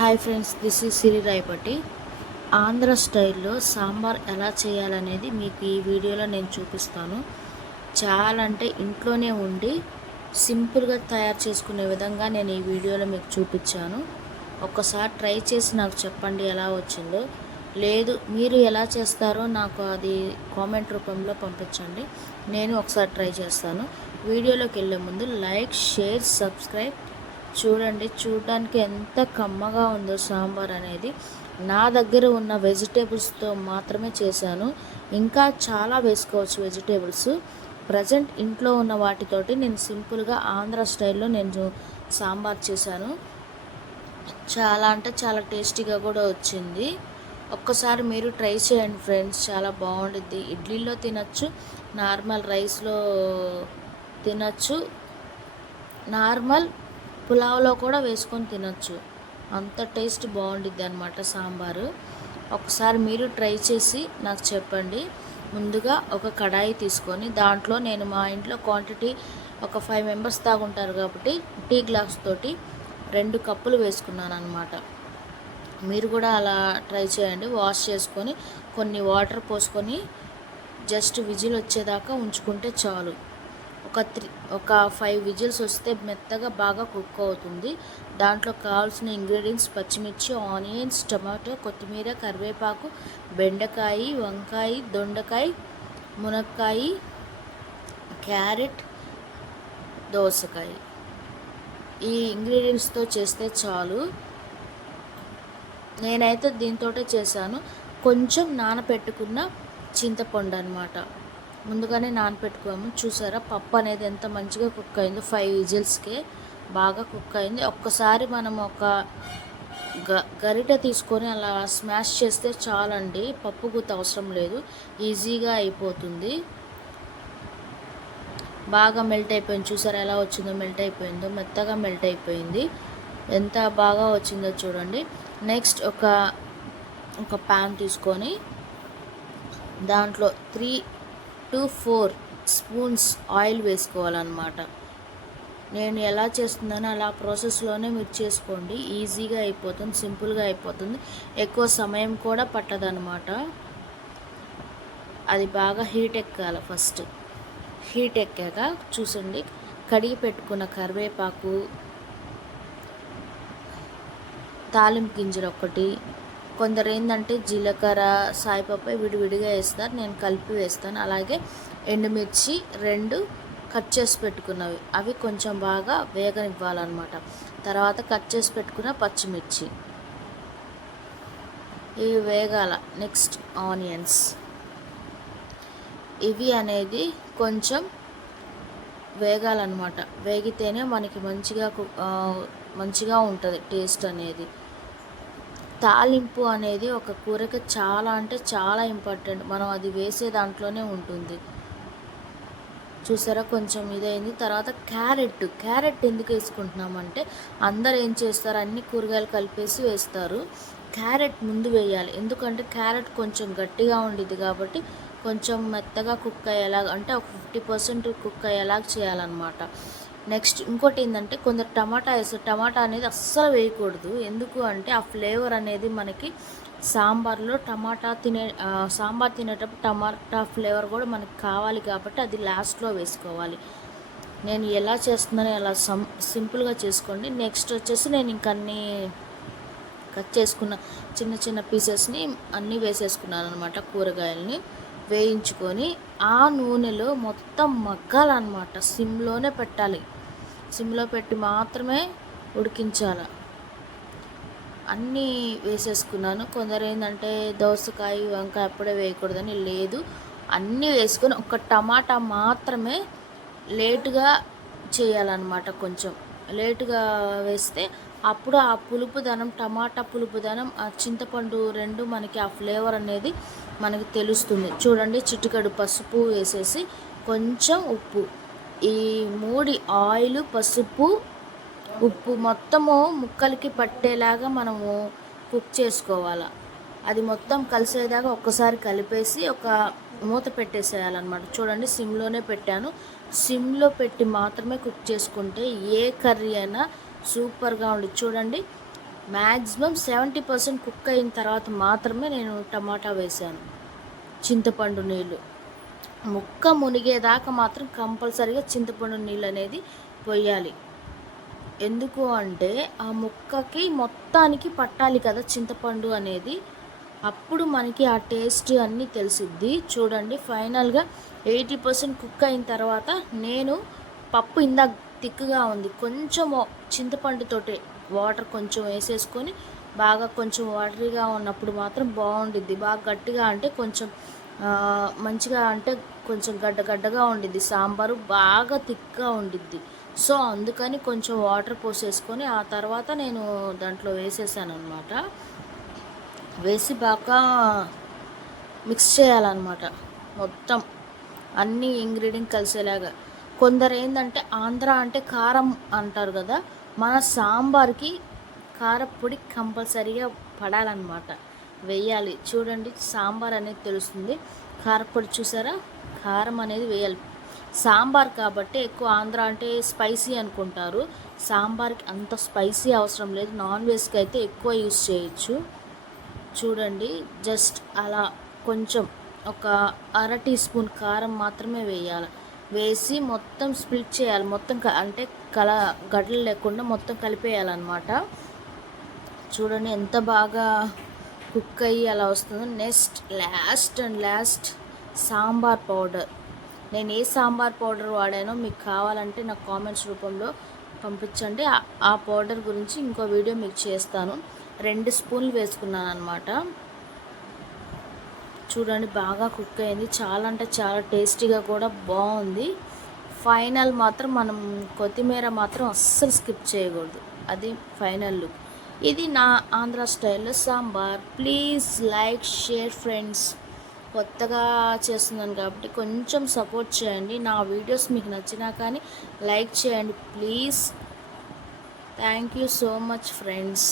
Hi friends, this is సిరి రాయపట్టి. ఆంధ్ర స్టైల్లో సాంబార్ ఎలా చేయాలనేది మీకు ఈ వీడియోలో నేను చూపిస్తాను. చాలా అంటే ఇంట్లోనే ఉండి సింపుల్గా తయారు చేసుకునే విధంగా నేను ఈ వీడియోలో మీకు చూపించాను. ఒక్కసారి ట్రై చేసి నాకు చెప్పండి ఎలా వచ్చిందో. లేదు మీరు ఎలా చేస్తారో నాకు అది కామెంట్ రూపంలో పంపించండి, నేను ఒకసారి ట్రై చేస్తాను. వీడియోలోకి వెళ్ళే ముందు లైక్, షేర్, సబ్స్క్రైబ్. చూడండి, చూడడానికి ఎంత కమ్మగా ఉందో సాంబార్ అనేది. నా దగ్గర ఉన్న వెజిటేబుల్స్తో మాత్రమే చేశాను, ఇంకా చాలా వేసుకోవచ్చు వెజిటేబుల్స్. ప్రజెంట్ ఇంట్లో ఉన్న వాటితోటి నేను సింపుల్గా ఆంధ్ర స్టైల్లో నేను సాంబార్ చేశాను. చాలా అంటే చాలా టేస్టీగా కూడా వచ్చింది. ఒక్కసారి మీరు ట్రై చేయండి ఫ్రెండ్స్, చాలా బాగుంటుంది. ఇడ్లీలో తినచ్చు, నార్మల్ రైస్లో తినచ్చు, నార్మల్ పులావ్లో కూడా వేసుకొని తినచ్చు. అంత టేస్ట్ బాగుంటుంది అన్నమాట సాంబారు. ఒకసారి మీరు ట్రై చేసి నాకు చెప్పండి. ముందుగా ఒక కడాయి తీసుకొని దాంట్లో నేను మా ఇంట్లో క్వాంటిటీ ఒక 5 మెంబర్స్ తాగుంటారు కాబట్టి టీ గ్లాస్ తోటి 2 కప్పులు వేసుకున్నాను అన్నమాట. మీరు కూడా అలా ట్రై చేయండి. వాష్ చేసుకొని కొన్ని వాటర్ పోసుకొని జస్ట్ విజిల్ వచ్చేదాకా ఉంచుకుంటే చాలు. ఒక 5 విజిల్స్ వస్తే మెత్తగా బాగా కుక్ అవుతుంది. దాంట్లో కావాల్సిన ఇంగ్రీడియంట్స్ పచ్చిమిర్చి, ఆనియన్స్, టమాటో, కొత్తిమీర, కరివేపాకు, బెండకాయ, వంకాయ, దొండకాయ, మునక్కాయ, క్యారెట్, దోసకాయ. ఈ ఇంగ్రీడియంట్స్తో చేస్తే చాలు. నేనైతే దీంతోటే చేశాను. కొంచెం నానబెట్టుకున్న చింతపండు అన్నమాట, ముందుగానే నానబెట్టుకోము. చూసారా పప్పు అనేది ఎంత మంచిగా కుక్ అయిందో, 5 విజిల్స్కే బాగా కుక్ అయింది. ఒక్కసారి మనం ఒక గరిటె తీసుకొని అలా స్మాష్ చేస్తే చాలండి, పప్పు గుత్త అవసరం లేదు, ఈజీగా అయిపోతుంది. బాగా మెల్ట్ అయిపోయింది. చూసారా ఎలా వచ్చిందో, మెల్ట్ అయిపోయిందో, మెత్తగా మెల్ట్ అయిపోయింది. ఎంత బాగా వచ్చిందో చూడండి. నెక్స్ట్ ఒక ప్యాన్ తీసుకొని దాంట్లో 3 to 4 స్పూన్స్ ఆయిల్ వేసుకోవాలన్నమాట. నేను ఎలా చేస్తున్నానో అలా ప్రాసెస్లోనే మీరు చేసుకోండి, ఈజీగా అయిపోతుంది, సింపుల్గా అయిపోతుంది, ఎక్కువ సమయం కూడా పట్టదనమాట. అది బాగా హీట్ ఎక్కాలి. ఫస్ట్ హీట్ ఎక్కాక చూసండి, కడిగి పెట్టుకున్న కరివేపాకు, తాలింపు గింజలు ఒకటి, కొందరు ఏంటంటే జీలకర్ర, సాయిపప్పు విడివిడిగా వేస్తారు, నేను కలిపి వేస్తాను. అలాగే ఎండుమిర్చి 2 కట్ చేసి పెట్టుకున్నవి, అవి కొంచెం బాగా వేగనివ్వాలన్నమాట. తర్వాత కట్ చేసి పెట్టుకున్న పచ్చిమిర్చి, ఇవి వేగాల. నెక్స్ట్ ఆనియన్స్, ఇవి అనేది కొంచెం వేగాలన్నమాట. వేగితేనే మనకి మంచిగా ఉంటుంది టేస్ట్ అనేది. తాలింపు అనేది ఒక కూరకి చాలా అంటే చాలా ఇంపార్టెంట్, మనం అది వేసే దాంట్లోనే ఉంటుంది. చూసారా కొంచెం ఇదైంది. తర్వాత క్యారెట్ ఎందుకు వేసుకుంటున్నామంటే, అందరు ఏం చేస్తారు, అన్ని కూరగాయలు కలిపేసి వేస్తారు. క్యారెట్ ముందు వేయాలి, ఎందుకంటే క్యారెట్ కొంచెం గట్టిగా ఉండిద్ది కాబట్టి కొంచెం మెత్తగా కుక్ అయ్యేలాగా, అంటే ఒక 50% కుక్ అయ్యేలాగా చేయాలన్నమాట. నెక్స్ట్ ఇంకోటి ఏంటంటే, కొందరు టమాటా వేస్తారు. టమాటా అనేది అస్సలు వేయకూడదు, ఎందుకు అంటే ఆ ఫ్లేవర్ అనేది మనకి సాంబార్లో సాంబార్ తినేటప్పుడు టమాటా ఫ్లేవర్ కూడా మనకి కావాలి కాబట్టి అది లాస్ట్లో వేసుకోవాలి. నేను ఎలా చేస్తున్నానో అలా సింపుల్గా చేసుకోండి. నెక్స్ట్ వచ్చేసి నేను ఇంకన్నీ కట్ చేసుకున్న చిన్న చిన్న పీసెస్ని అన్నీ వేసేసుకున్నాను అనమాట. కూరగాయలని వేయించుకొని ఆ నూనెలో మొత్తం మగ్గాలన్నమాట. సిమ్లోనే పెట్టాలి, సిమ్లో పెట్టి మాత్రమే ఉడికించాలి. అన్నీ వేసేసుకున్నాను. కొందరు ఏంటంటే దోసకాయ, వంకాయ అప్పుడే వేయకూడదని, లేదు అన్నీ వేసుకొని ఒక టమాటా మాత్రమే లేటుగా చేయాలన్నమాట. కొంచెం లేటుగా వేస్తే అప్పుడు ఆ పులుపుదనం, టమాటా పులుపుదనం, ఆ చింతపండు 2 మనకి ఆ ఫ్లేవర్ అనేది మనకి తెలుస్తుంది. చూడండి, చిటికెడు పసుపు వేసేసి కొంచెం ఉప్పు, ఈ 3 ఆయిల్, పసుపు, ఉప్పు మొత్తము ముక్కలకి పట్టేలాగా మనము కుక్ చేసుకోవాలి. అది మొత్తం కలిసేదాకా ఒక్కసారి కలిపేసి ఒక మూత పెట్టేసేయాలన్నమాట. చూడండి, సిమ్లోనే పెట్టాను. సిమ్లో పెట్టి మాత్రమే కుక్ చేసుకుంటే ఏ కర్రీ అయినా సూపర్గా ఉంది. చూడండి, మ్యాక్సిమం 70% కుక్ అయిన తర్వాత మాత్రమే నేను టమాటా వేసాను. చింతపండు నీళ్ళు ముక్క మునిగేదాకా మాత్రం కంపల్సరీగా చింతపండు నీళ్ళు అనేది పొయ్యాలి. ఎందుకు అంటే ఆ ముక్కకి మొత్తానికి పట్టాలి కదా చింతపండు అనేది. అప్పుడు మనకి ఆ టేస్ట్ అన్నీ తెలిసిద్ది. చూడండి ఫైనల్గా 80% కుక్ అయిన తర్వాత నేను పప్పు ఇందాక థిక్గా ఉంది, కొంచెం చింతపండుతోటే వాటర్ కొంచెం వేసేసుకొని బాగా కొంచెం వాటరీగా ఉన్నప్పుడు మాత్రం బాగుండిద్ది. బాగా గట్టిగా అంటే కొంచెం మంచిగా అంటే కొంచెం గడ్డగా ఉండిద్ది. సాంబారు బాగా థిక్గా ఉండిద్ది. సో అందుకని కొంచెం వాటర్ పోసేసుకొని ఆ తర్వాత నేను దాంట్లో వేసేసాను అనమాట. వేసి బాగా మిక్స్ చేయాలన్నమాట మొత్తం అన్ని ఇంగ్రీడియంట్ కలిసేలాగా. కొందరు ఏంటంటే ఆంధ్ర అంటే కారం అంటారు కదా, మన సాంబార్కి కారపొడి కంపల్సరీగా పడాలన్నమాట, వేయాలి. చూడండి సాంబార్ అనేది తెలుస్తుంది. కారపొడి చూసారా, కారం అనేది వేయాలి. సాంబార్ కాబట్టి ఎక్కువ ఆంధ్ర అంటే స్పైసీ అనుకుంటారు. సాంబార్కి అంత స్పైసీ అవసరం లేదు, నాన్ వెజ్కి అయితే ఎక్కువ యూస్ చేయొచ్చు. చూడండి జస్ట్ అలా కొంచెం ఒక అర టీ స్పూన్ కారం మాత్రమే వేయాలి. వేసి మొత్తం స్ప్లిట్ చేయాలి. మొత్తం అంటే గడ్డలు లేకుండా మొత్తం కలిపేయాలన్నమాట. చూడండి ఎంత బాగా కుక్ అయ్యి అలా వస్తుందో. Last sambar powder. నేను ఏ సాంబార్ పౌడర్ వాడానో మీకు కావాలంటే నాకు కామెంట్స్ రూపంలో పంపించండి. ఆ పౌడర్ గురించి ఇంకో వీడియో మీకు చేస్తాను. 2 స్పూన్లు వేసుకున్నాను అనమాట. చూడండి బాగా కుక్ అయింది. చాలా అంటే చాలా టేస్టీగా కూడా బాగుంది. ఫైనల్ మాత్రం మనం కొత్తిమీర మాత్రం అస్సలు స్కిప్ చేయకూడదు, అది ఫైనల్ లుక్. ఇది నా ఆంధ్ర స్టైల్లో sambar. Please like share friends. కొత్తగా చేస్తున్నాను కాబట్టి కొంచెం సపోర్ట్ చేయండి. నా వీడియోస్ మీకు నచ్చినా కానీ లైక్ చేయండి please. Thank you so much friends.